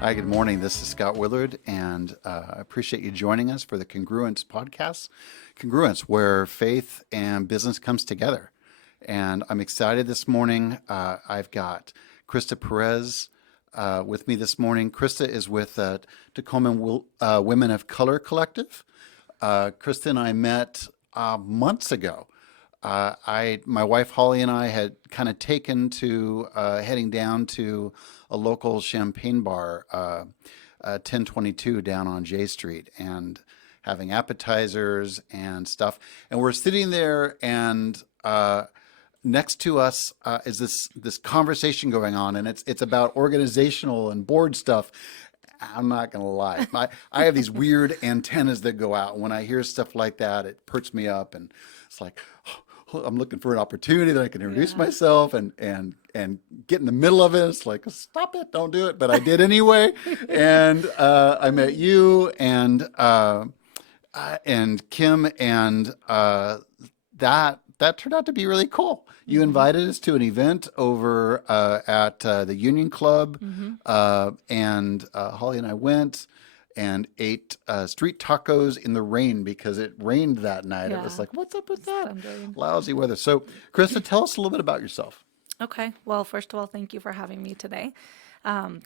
Hi, good morning. This is Scott Willard, and I appreciate you joining us for the Congruence podcast. Congruence, where faith and business comes together. And I'm excited this morning. I've got Krista Perez with me this morning. Krista is with Tacoma Women of Color Collective. Krista and I met months ago. My wife Holly and I had kind of taken to heading down to a local champagne bar, 1022 down on J Street, and having appetizers and stuff. And we're sitting there, and next to us is this conversation going on, and it's about organizational and board stuff. I'm not gonna lie, I have these weird antennas that go out. When I hear stuff like that, it perks me up, and it's like, I'm looking for an opportunity that I can introduce myself and get in the middle of it. It's like, stop it, don't do it. But I did anyway. And I met you and Kim, and that turned out to be really cool. You invited us to an event over at the Union Club, and Holly and I went and ate street tacos in the rain because it rained that night. It was like, what's up with that? Lousy weather. So, Krista, tell us a little bit about yourself. Okay. Well, first of all, thank you for having me today.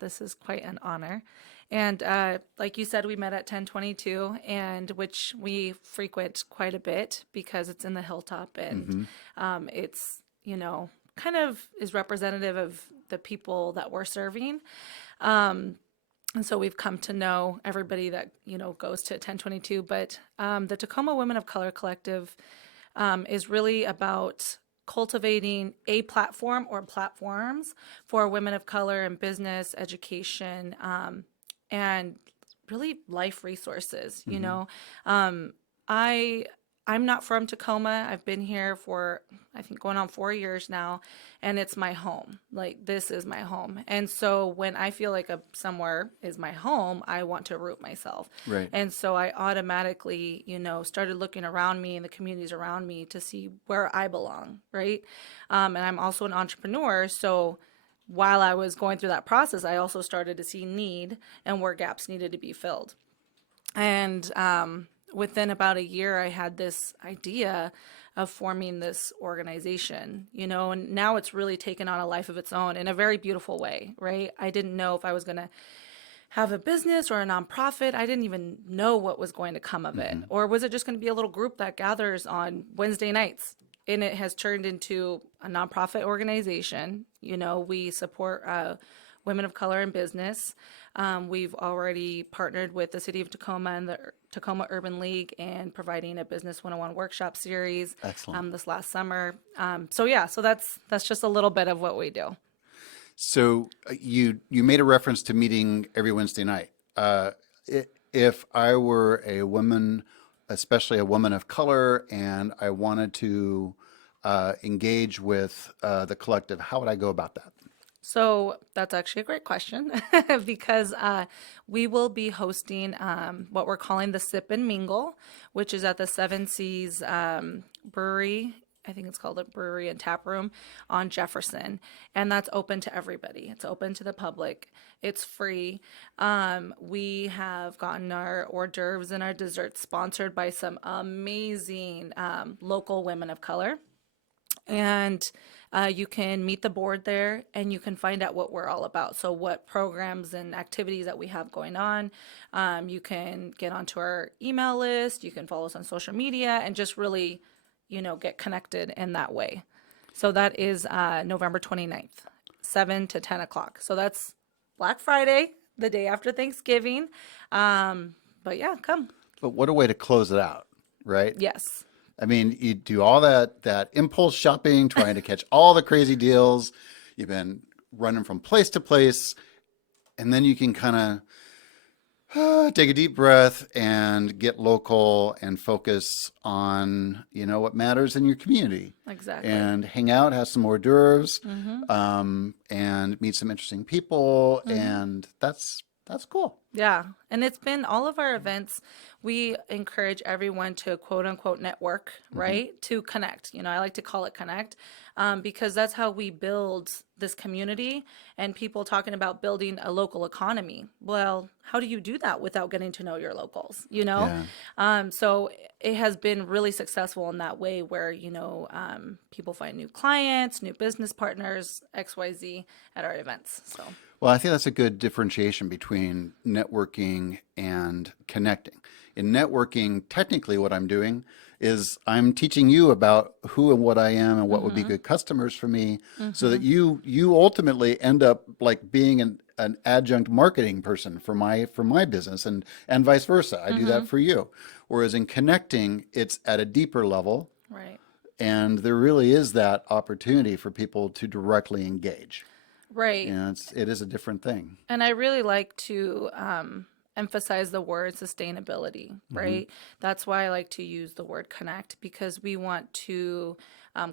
This is quite an honor. And like you said, we met at 1022, and which we frequent quite a bit because it's in the Hilltop, and it's, kind of is representative of the people that we're serving. And so we've come to know everybody that, goes to 1022. But the Tacoma Women of Color Collective is really about cultivating a platform or platforms for women of color in business, education, and really life resources. I'm not from Tacoma. I've been here for, I think, going on 4 years now, and it's my home. Like, this is my home. And so when I feel like somewhere is my home, I want to root myself. Right. And so I automatically, started looking around me and the communities around me to see where I belong, right? And I'm also an entrepreneur, so while I was going through that process, I also started to see need and where gaps needed to be filled. And within about a year, I had this idea of forming this organization, and now it's really taken on a life of its own in a very beautiful way, right? I didn't know if I was going to have a business or a nonprofit. I didn't even know what was going to come of it. Or was it just going to be a little group that gathers on Wednesday nights? And it has turned into a nonprofit organization. We support women of color in business. We've already partnered with the City of Tacoma and the Tacoma Urban League and providing a Business 101 workshop series. Excellent. This last summer. So that's just a little bit of what we do. So you made a reference to meeting every Wednesday night. If I were a woman, especially a woman of color, and I wanted to engage with the collective, how would I go about that? So that's actually a great question because we will be hosting what we're calling the Sip and Mingle, which is at the Seven Seas Brewery. I think it's called a brewery and tap room on Jefferson. And that's open to everybody. It's open to the public. It's free. We have gotten our hors d'oeuvres and our desserts sponsored by some amazing local women of color. And you can meet the board there and you can find out what we're all about. So what programs and activities that we have going on. You can get onto our email list. You can follow us on social media and just really, get connected in that way. So that is November 29th, 7 to 10 o'clock. So that's Black Friday, the day after Thanksgiving. But yeah, come. But what a way to close it out, right? Yes. I mean, you do all that impulse shopping, trying to catch all the crazy deals. You've been running from place to place, and then you can kind of take a deep breath and get local and focus on, what matters in your community. Exactly. And hang out, have some hors d'oeuvres, and meet some interesting people. And that's That's cool. Yeah. And it's been all of our events. We encourage everyone to quote unquote network, Hmm. right? To connect. I like to call it connect, because that's how we build this community and people talking about building a local economy. Well, how do you do that without getting to know your locals, Yeah. So it has been really successful in that way where, people find new clients, new business partners, XYZ at our events. So, Well, I think that's a good differentiation between networking and connecting. In networking, technically what I'm doing is I'm teaching you about who and what I am and what would be mm-hmm, good customers for me so mm-hmm, that you ultimately end up like being an adjunct marketing person for my business and vice versa. I do mm-hmm, that for you. Whereas in connecting, it's at a deeper level right. and there really is that opportunity for people to directly engage. Right. It is a different thing. And I really like to emphasize the word sustainability, Hmm. right? That's why I like to use the word connect because we want to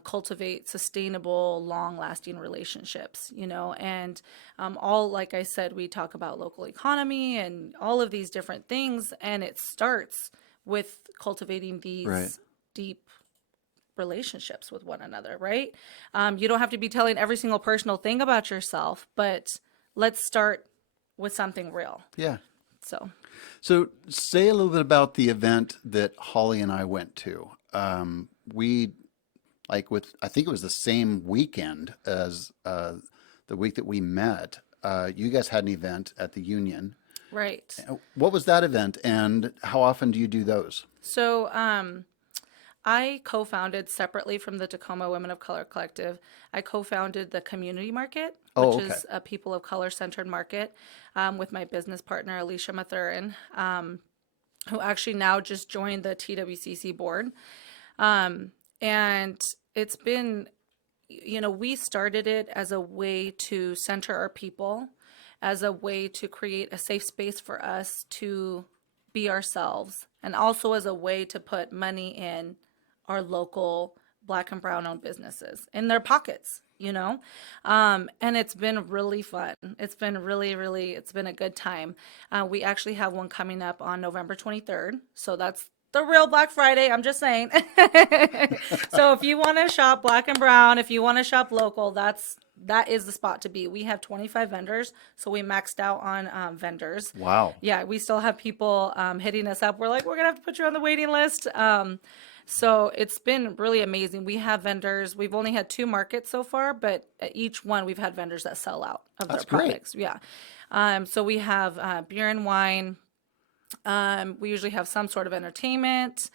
cultivate sustainable, long lasting relationships, and all, like I said, we talk about local economy and all of these different things. And it starts with cultivating Right. these deep relationships with one another, right? You don't have to be telling every single personal thing about yourself, but let's start with something real. Yeah. So, So say a little bit about the event that Holly and I went to. We like with I think it was the same weekend as the week that we met. You guys had an event at the Union. right. What was that event, and how often do you do those? So, I co founded separately from the Tacoma Women of Color Collective. I co founded the Community Market, Oh, which okay. is a people of color centered market, with my business partner, Alicia Mathurin, who actually now just joined the TWCC board. And it's been, we started it as a way to center our people, as a way to create a safe space for us to be ourselves, and also as a way to put money in our local Black and brown owned businesses in their pockets. And it's been really fun. It's been it's been a good time. We actually have one coming up on November 23rd. So that's the real Black Friday. I'm just saying. So if you want to shop Black and brown, if you want to shop local, that is the spot to be. We have 25 vendors, so we maxed out on vendors. Wow. Yeah, we still have people hitting us up. We're like, we're gonna have to put you on the waiting list. So it's been really amazing. We have vendors. We've only had 2 markets so far, but at each one we've had vendors that sell out of their That's great. products. Yeah. So we have beer and wine. We usually have some sort of entertainment.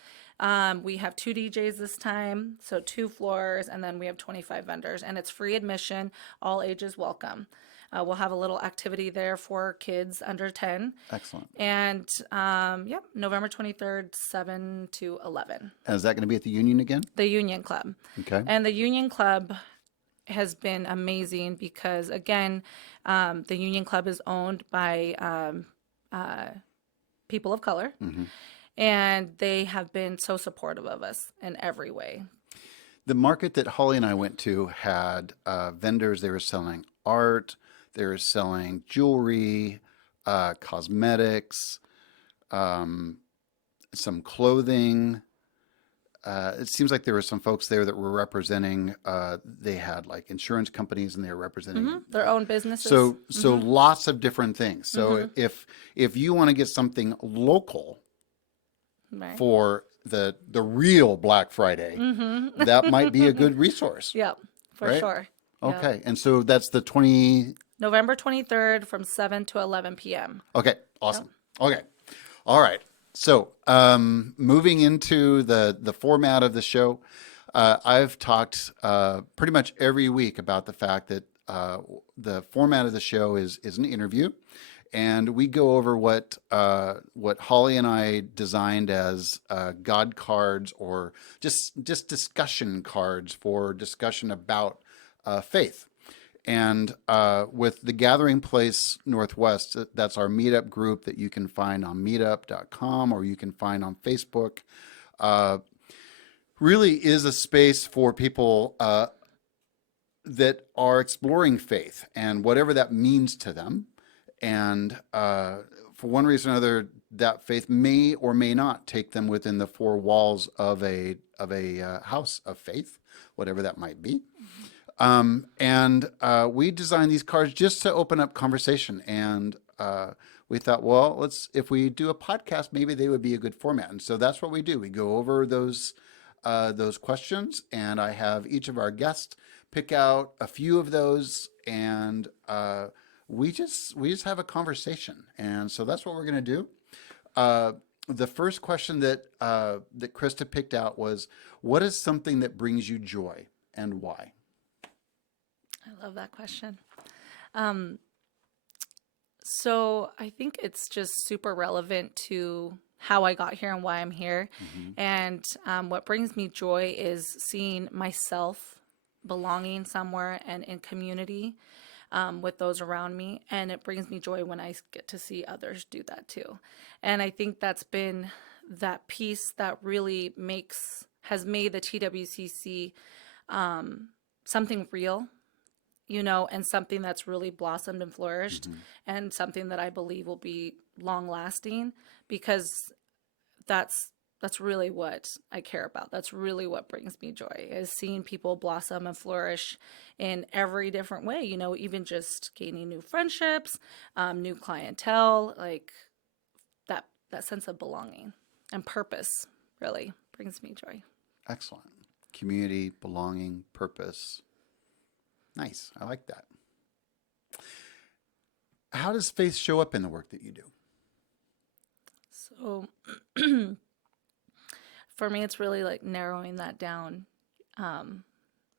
We have 2 DJs this time, so 2 floors, and then we have 25 vendors, and it's free admission, all ages welcome. We'll have a little activity there for kids under 10. Excellent. And yep, November 23rd, 7 to 11, And is that going to be at the Union again? the Union Club. Okay. And the Union Club has been amazing because, again, the Union Club is owned by people of color, Hmm. and they have been so supportive of us in every way. The market that Holly and I went to had vendors. They were selling art. They were selling jewelry, cosmetics, um, some clothing. It seems like there were some folks there that were representing. They had like insurance companies, and they were representing. Their own businesses. So lots of different things. So if you want to get something local Right. for the real Black Friday, that might be a good resource, Yep, for right? sure. Yep. Okay, and so that's the 20. November 23rd from 7 to 11 p.m. Okay, Yep. awesome. Okay, all right. So moving into the format of the show, I've talked pretty much every week about the fact that the format of the show is an interview, and we go over what Holly and I designed as God cards, or just discussion cards for discussion about faith. And with the Gathering Place Northwest, that's our meetup group that you can find on meetup.com, or you can find on Facebook. Uh, really is a space for people that are exploring faith and whatever that means to them. And for one reason or another, that faith may or may not take them within the four walls of a house of faith, whatever that might be. And we designed these cards just to open up conversation. And we thought, well, if we do a podcast, maybe they would be a good format. And so that's what we do. We go over those questions, and I have each of our guests pick out a few of those, and we just have a conversation. And so that's what we're going to do. The first question that Krista picked out was, what is something that brings you joy and why? I love that question. Um, so I think it's just super relevant to how I got here and why I'm here. And what brings me joy is seeing myself belonging somewhere and in community with those around me. And it brings me joy when I get to see others do that too. And I think that's been that piece that really has made the TWCC something real, and something that's really blossomed and flourished, and something that I believe will be long lasting, because that's really what I care about. That's really what brings me joy, is seeing people blossom and flourish in every different way, even just gaining new friendships, new clientele, like that sense of belonging and purpose really brings me joy. Excellent. Community, belonging, purpose. Nice. I like that. How does faith show up in the work that you do? So for me, it's really like narrowing that down.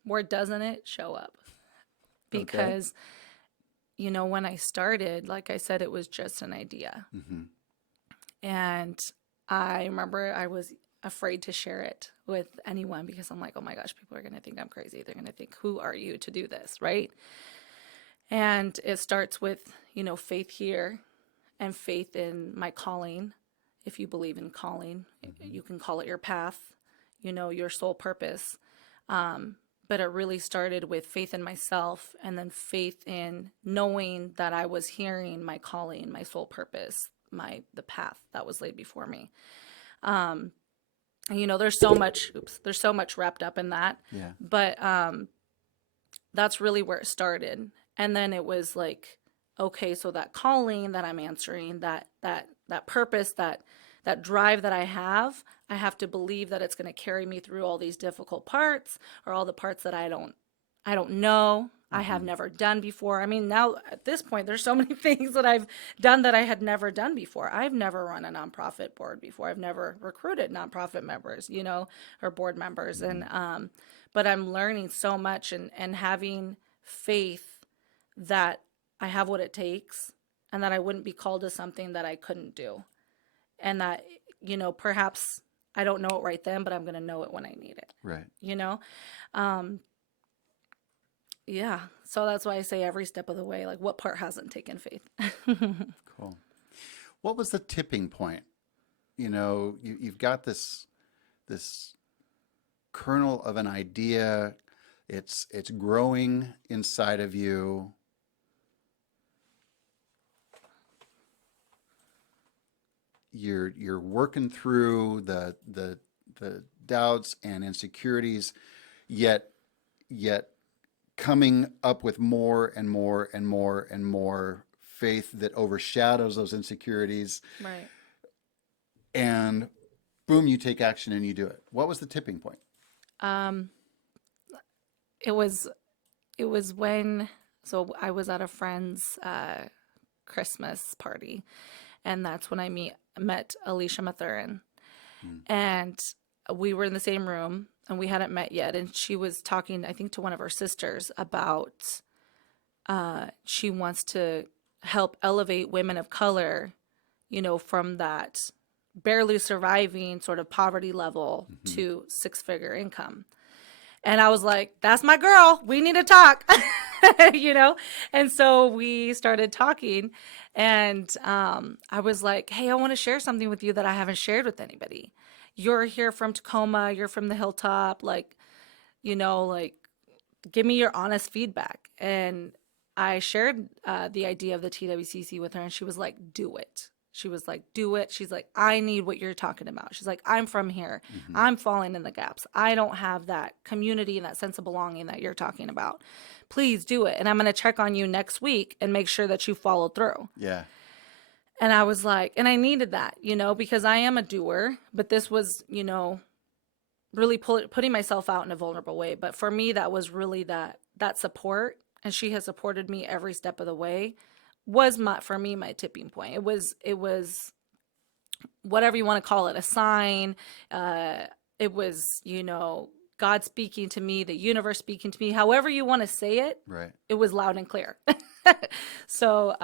Where doesn't it show up? Okay. Because, when I started, like I said, it was just an idea. And I remember I was afraid to share it with anyone, because I'm like, oh my gosh, people are going to think I'm crazy. They're going to think, who are you to do this, right? And it starts with, faith here and faith in my calling. If you believe in calling, you can call it your path, your soul purpose. But it really started with faith in myself, and then faith in knowing that I was hearing my calling, my soul purpose, the path that was laid before me. And, there's so much wrapped up in that. Yeah. But that's really where it started. And then it was like, okay, so that calling that I'm answering, that purpose, that drive that I have to believe that it's going to carry me through all these difficult parts, or all the parts that I don't know, I have never done before. I mean, now at this point, there's so many things that I've done that I had never done before. I've never run a nonprofit board before. I've never recruited nonprofit members, or board members. And, but I'm learning so much, and having faith that I have what it takes, and that I wouldn't be called to something that I couldn't do. And that, perhaps I don't know it right then, but I'm going to know it when I need it. Right. Yeah. So that's why I say every step of the way, like, what part hasn't taken faith? Cool. What was the tipping point? You've got this kernel of an idea. It's growing inside of you. You're working through the doubts and insecurities, yet coming up with more and more and more and more faith that overshadows those insecurities. Right. And boom, you take action and you do it. What was the tipping point? It was so I was at a friend's Christmas party, and that's when I met Alicia Mathurin. And we were in the same room, and we hadn't met yet. And she was talking, I think, to one of her sisters about she wants to help elevate women of color, from that barely surviving sort of poverty level to six-figure income. And I was like, that's my girl. We need to talk, And so we started talking, and I was like, hey, I want to share something with you that I haven't shared with anybody. You're here from Tacoma. You're from the hilltop. Like, give me your honest feedback. And I shared the idea of the TWCC with her, and she was like, do it. She was like, do it. She's like, I need what you're talking about. She's like, I'm from here. Hmm. I'm falling in the gaps. I don't have that community and that sense of belonging that you're talking about. Please do it. And I'm going to check on you next week and make sure that you follow through. Yeah. And I was like, and I needed that, because I am a doer, but this was, really putting myself out in a vulnerable way. But for me, that was really that support. And she has supported me every step of the way was for me, my tipping point. It was whatever you want to call it, a sign. It was, God speaking to me, the universe speaking to me, however you want to say it. Right. It was loud and clear. So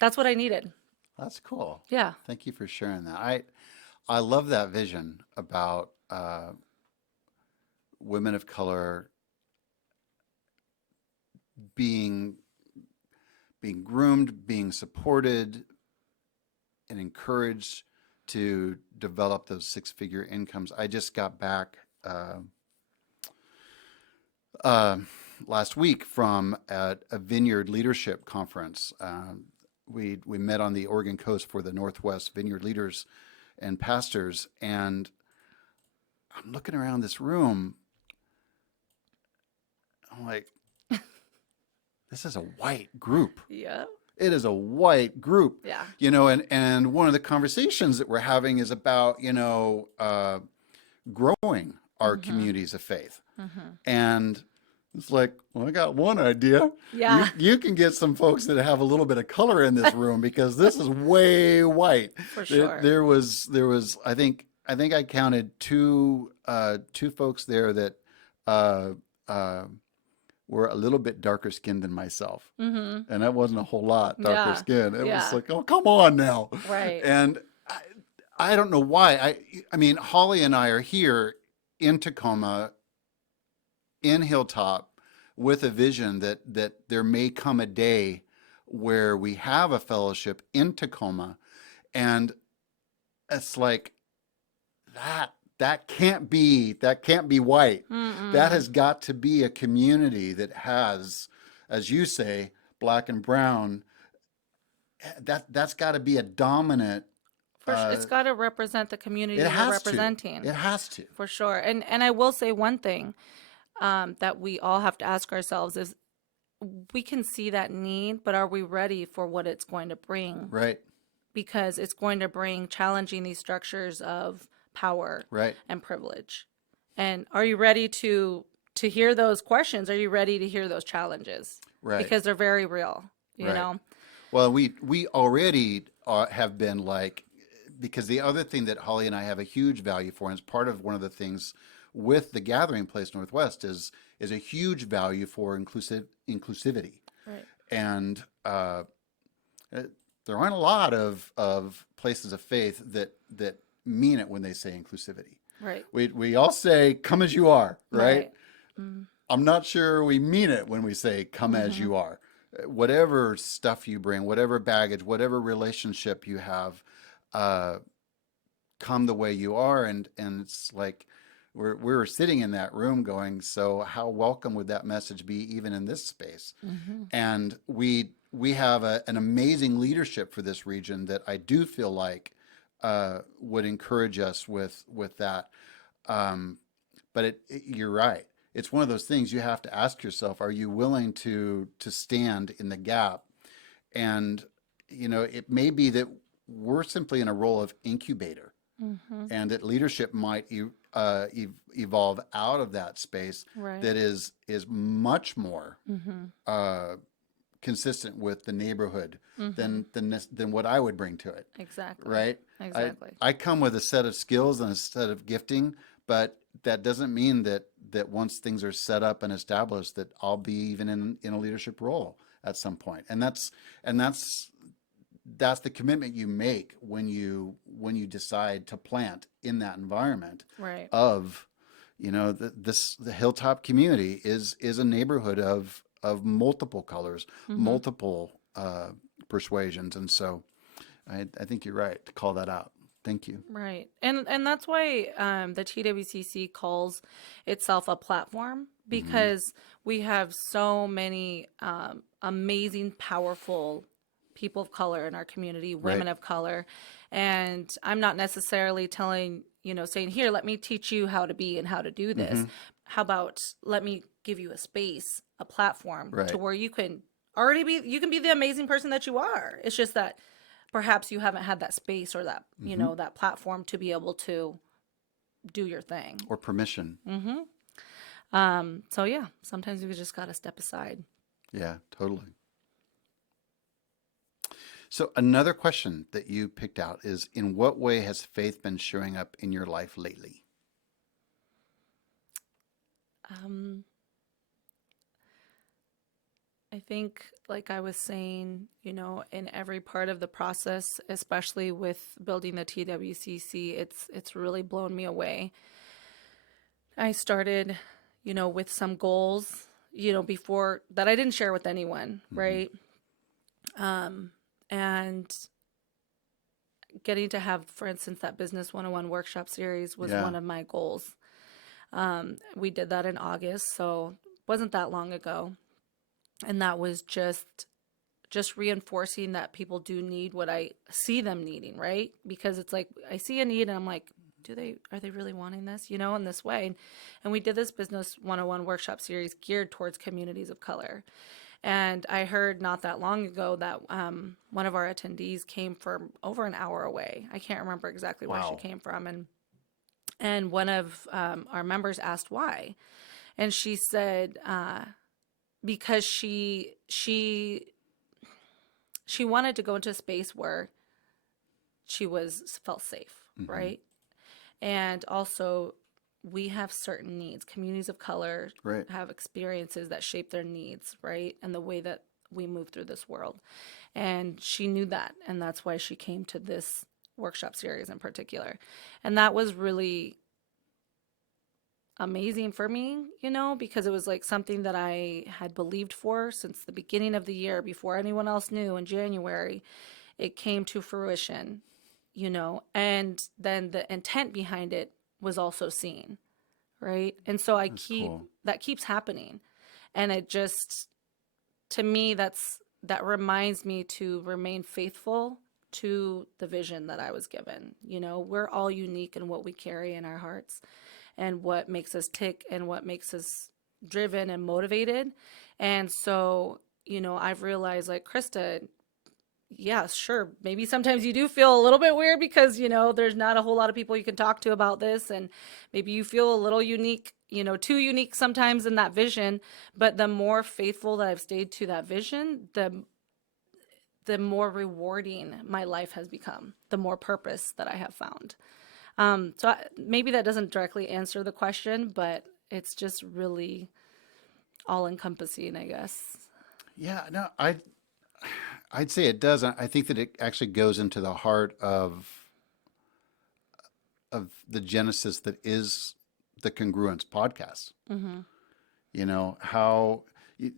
that's what I needed. That's cool. Yeah. Thank you for sharing that. I love that vision about women of color being groomed, being supported, and encouraged to develop those six-figure incomes. I just got back uh, last week from a vineyard leadership conference. We met on the Oregon coast for the Northwest Vineyard leaders and pastors, and I'm looking around this room. I'm like, this is a white group. Yeah. It is a white group. Yeah. And one of the conversations that we're having is about, growing our communities of faith. And it's like, well, I got one idea. Yeah. You can get some folks that have a little bit of color in this room because this is way white. For sure. There was I think I counted two folks there that were a little bit darker skinned than myself. And that wasn't a whole lot darker Yeah. skin. It Yeah. was like, oh, come on now. Right. And I don't know why. I mean, Holly and I are here in Tacoma, in Hilltop, with a vision that there may come a day where we have a fellowship in Tacoma, and it's like that can't be white. That has got to be a community that has, as you say, black and brown. That's got to be a dominant. It's got to represent the community It you're has representing. to. It has to. For sure. And I will say one thing that we all have to ask ourselves is we can see that need, but are we ready for what it's going to bring? Right. Because it's going to bring challenging these structures of power Right. and privilege. And are you ready to hear those questions? Are you ready to hear those challenges? Right. Because they're very real, you Right. know? Well, we already have been like, because the other thing that Holly and I have a huge value for, and it's part of one of the things with the Gathering Place Northwest, is a huge value for inclusivity. Right. And there aren't a lot of places of faith that mean it when they say inclusivity. Right. We all say, come as you are, right? Mm. I'm not sure we mean it when we say, come as you are. Whatever stuff you bring, whatever baggage, whatever relationship you have, come the way you are. And it's like, we were sitting in that room going, so how welcome would that message be even in this space? And we have an amazing leadership for this region that I do feel like would encourage us with that. But you're right. It's one of those things you have to ask yourself, are you willing to stand in the gap? And, it may be that we're simply in a role of incubator, and that leadership might evolve out of that space Right. that is much more consistent with the neighborhood than what I would bring to it. Exactly. Right? Exactly. I come with a set of skills and a set of gifting, but that doesn't mean that once things are set up and established that I'll be even in a leadership role at some point. And that's the commitment you make when you decide to plant in that environment Right. of, the Hilltop community is a neighborhood of multiple colors, multiple persuasions. And so I think you're right to call that out. Thank you. Right. And that's why the TWCC calls itself a platform, Hmm. because we have so many amazing, powerful people of color in our community, Right. women of color. And I'm not necessarily saying, here, let me teach you how to be and how to do Hmm. this. How about let me give you a space, a platform to Right. where you can be the amazing person that you are. It's just that perhaps you haven't had that space or that, Hmm. that platform to be able to do your thing. Or permission. So yeah, sometimes we just got to step aside. Yeah, totally. So another question that you picked out is, in what way has faith been showing up in your life lately? Um, I think, like I was saying, in every part of the process, especially with building the TWCC, it's really blown me away. I started, with some goals, before that I didn't share with anyone, Hmm. right? And getting to have, for instance, that Business 101 workshop series was Yeah. one of my goals. We did that in August, so it wasn't that long ago. And that was just reinforcing that people do need what I see them needing, right? Because it's like I see a need and I'm like, are they really wanting this, in this way? And we did this Business 101 workshop series geared towards communities of color. And I heard not that long ago that one of our attendees came from over an hour away. I can't remember exactly where she Wow. came from, and one of our members asked why, and she said because she wanted to go into a space where she was felt safe, Hmm. right? And also, we have certain needs. Communities of color Right. have experiences that shape their needs, right? And the way that we move through this world. And she knew that. And that's why she came to this workshop series in particular. And that was really amazing for me, because it was like something that I had believed for since the beginning of the year before anyone else knew in January. It came to fruition, and then the intent behind it was also seen, right? And so That's cool. that keeps happening. And it just, to me, that reminds me to remain faithful to the vision that I was given. We're all unique in what we carry in our hearts and what makes us tick and what makes us driven and motivated. And so, I've realized, like Krista, yeah, sure, maybe sometimes you do feel a little bit weird because, there's not a whole lot of people you can talk to about this. And maybe you feel a little unique, too unique sometimes in that vision. But the more faithful that I've stayed to that vision, the more rewarding my life has become, the more purpose that I have found. Maybe that doesn't directly answer the question, but it's just really all encompassing, I guess. Yeah, no, I'd say it does. I think that it actually goes into the heart of the genesis that is the Congruence podcast. Mm-hmm. You know, you,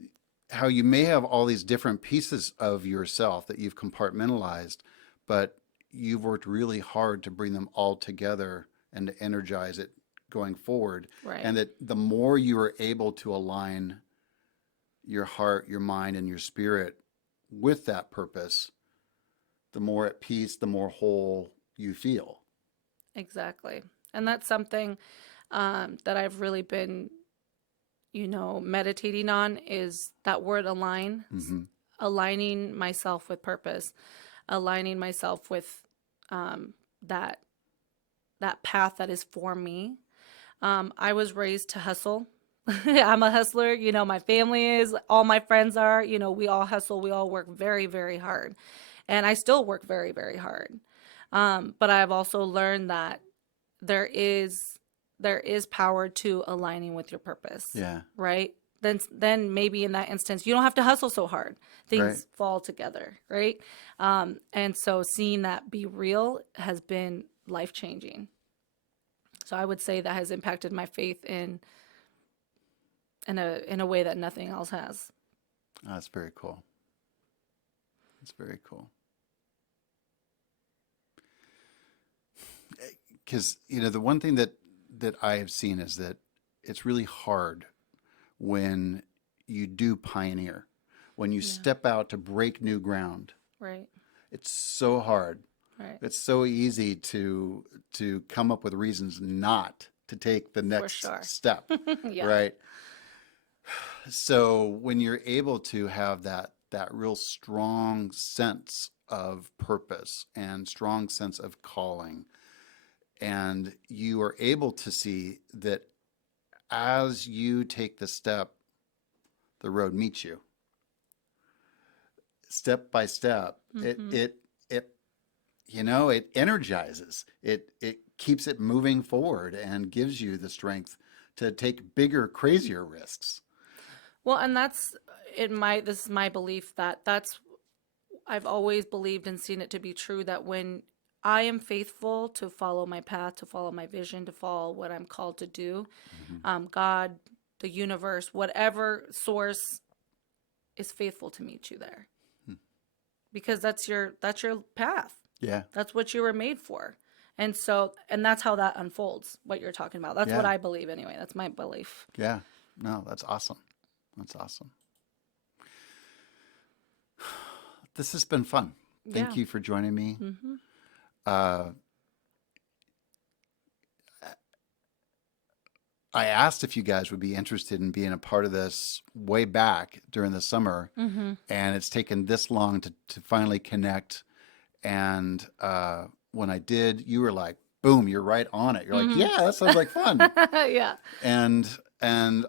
how you may have all these different pieces of yourself that you've compartmentalized, but you've worked really hard to bring them all together and to energize it going forward. Right. And that the more you are able to align your heart, your mind, and your spirit with that purpose, the more at peace, the more whole you feel. Exactly. And that's something that I've really been, meditating on is that word align, Hmm. aligning myself with purpose, aligning myself with that that path that is for me. I was raised to hustle. I'm a hustler. My family is, all my friends are, we all hustle. We all work very, very hard. And I still work very, very hard. But I've also learned that there is there is power to aligning with your purpose, Yeah. right? Then maybe in that instance you don't have to hustle so hard. Right. Things fall together, right? And so seeing that be real has been life changing. So I would say that has impacted my faith in a way that nothing else has. Oh, that's very cool. That's very cool. because the one thing that I have seen is that it's really hard when you do pioneer, when you Yeah. step out to break new ground. Right. It's so hard. Right. It's so easy to come up with reasons not to take the For next sure. step, Yeah. right? So when you're able to have that real strong sense of purpose and strong sense of calling, and you are able to see that as you take the step, the road meets you step by step. Mm-hmm. It it energizes. It keeps it moving forward and gives you the strength to take bigger, crazier risks. Well, and that's this is my belief that I've always believed and seen it to be true that when I am faithful to follow my path, to follow my vision, to follow what I'm called to do, Hmm. God, the universe, whatever source is faithful to meet you there, because that's your path. Yeah, That's what you were made for. And that's how that unfolds, what you're talking about. That's what yeah, I believe anyway. That's my belief. yeah. No, that's awesome. That's awesome. This has been fun. Thank Yeah. you for joining me. Mm-hmm. Uh, I asked if you guys would be interested in being a part of this way back during the summer, Mm-hmm. and it's taken this long to finally connect. And when I did, you were like, "Boom, you're right on it." You're like, Mm-hmm. "Yeah, that sounds like fun." Yeah. And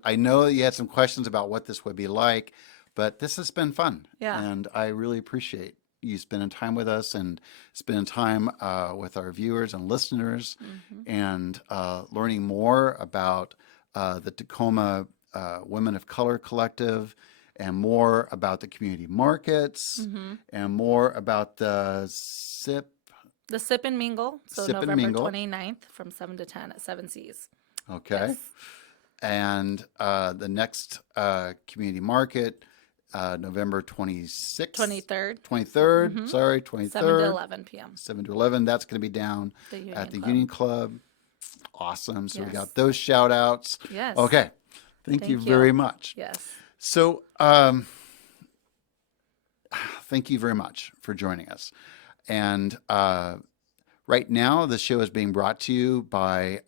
I know that you had some questions about what this would be like, but this has been fun, Yeah. and I really appreciate you spending time with us and spending time with our viewers and listeners, Mm-hmm. and learning more about the Tacoma Women of Color Collective, and more about the community markets, Mm-hmm. and more about the The Sip and Mingle. So Sip and November Mingle. 29th from 7 to 10 at Seven Seas. Okay. Yes. And the next community market, November 26th, 23rd. 23rd, Mm-hmm. sorry, 7 to 23rd, 11 p.m. 7 to 11. That's going to be down The at Union the Club. Union Club. Awesome. So we Yes. got those shout outs. Yes. Okay. Thank you Thank you. very much. Yes. So, thank you very much for joining us. And right now, the show is being brought to you by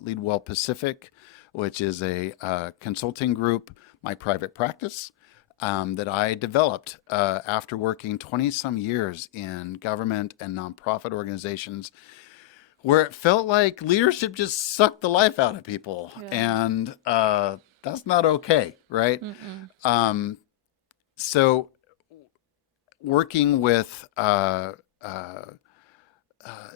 Leadwell Pacific, which is a consulting group, my private practice, that I developed after working 20 some years in government and nonprofit organizations where it felt like leadership just sucked the life out of people. Yeah. And that's not okay, right? Mm-mm. Um, so, working with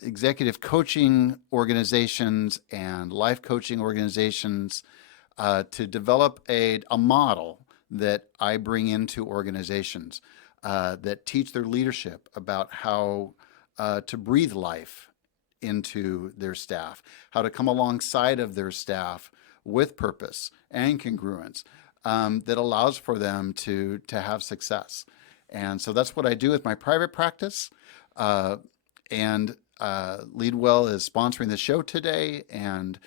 executive coaching organizations and life coaching organizations to develop a model that I bring into organizations that teach their leadership about how to breathe life into their staff, how to come alongside of their staff with purpose and congruence that allows for them to have success. And so that's what I do with my private practice. And Leadwell is sponsoring the show today. And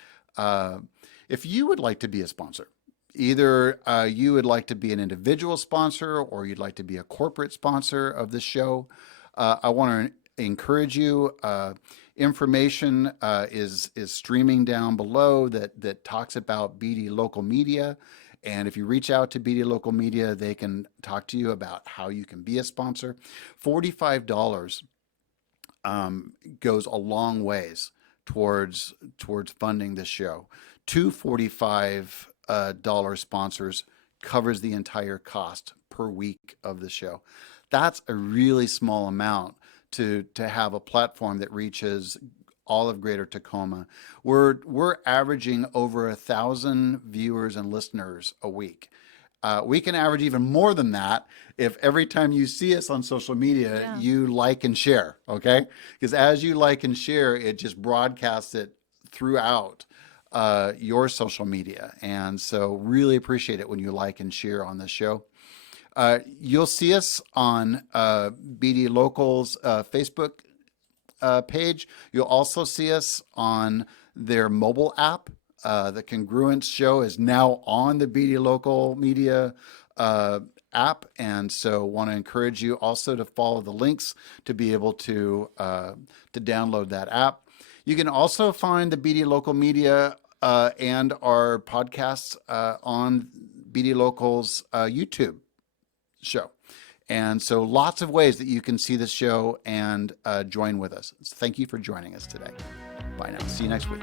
if you would like to be a sponsor, either you would like to be an individual sponsor or you'd like to be a corporate sponsor of the show, I want to encourage you. Information is streaming down below that talks about BD Local Media. And if you reach out to BD Local Media, they can talk to you about how you can be a sponsor. $45 goes a long ways towards funding the show. Two $45 sponsors covers the entire cost per week of the show. That's a really small amount to have a platform that reaches all of Greater Tacoma. We're averaging over 1,000 viewers and listeners a week. We can average even more than that if every time you see us on social media, Yeah. you like and share, okay? Because as you like and share, it just broadcasts it throughout your social media. And so really appreciate it when you like and share on this show. You'll see us on BD Local's Facebook page. You'll also see us on their mobile app. The Congruence show is now on the BD Local Media app, and so want to encourage you also to follow the links to be able to download that app. You can also find the BD Local Media and our podcasts on BD Local's YouTube show. And so lots of ways that you can see this show and join with us. Thank you for joining us today. Bye now. See you next week.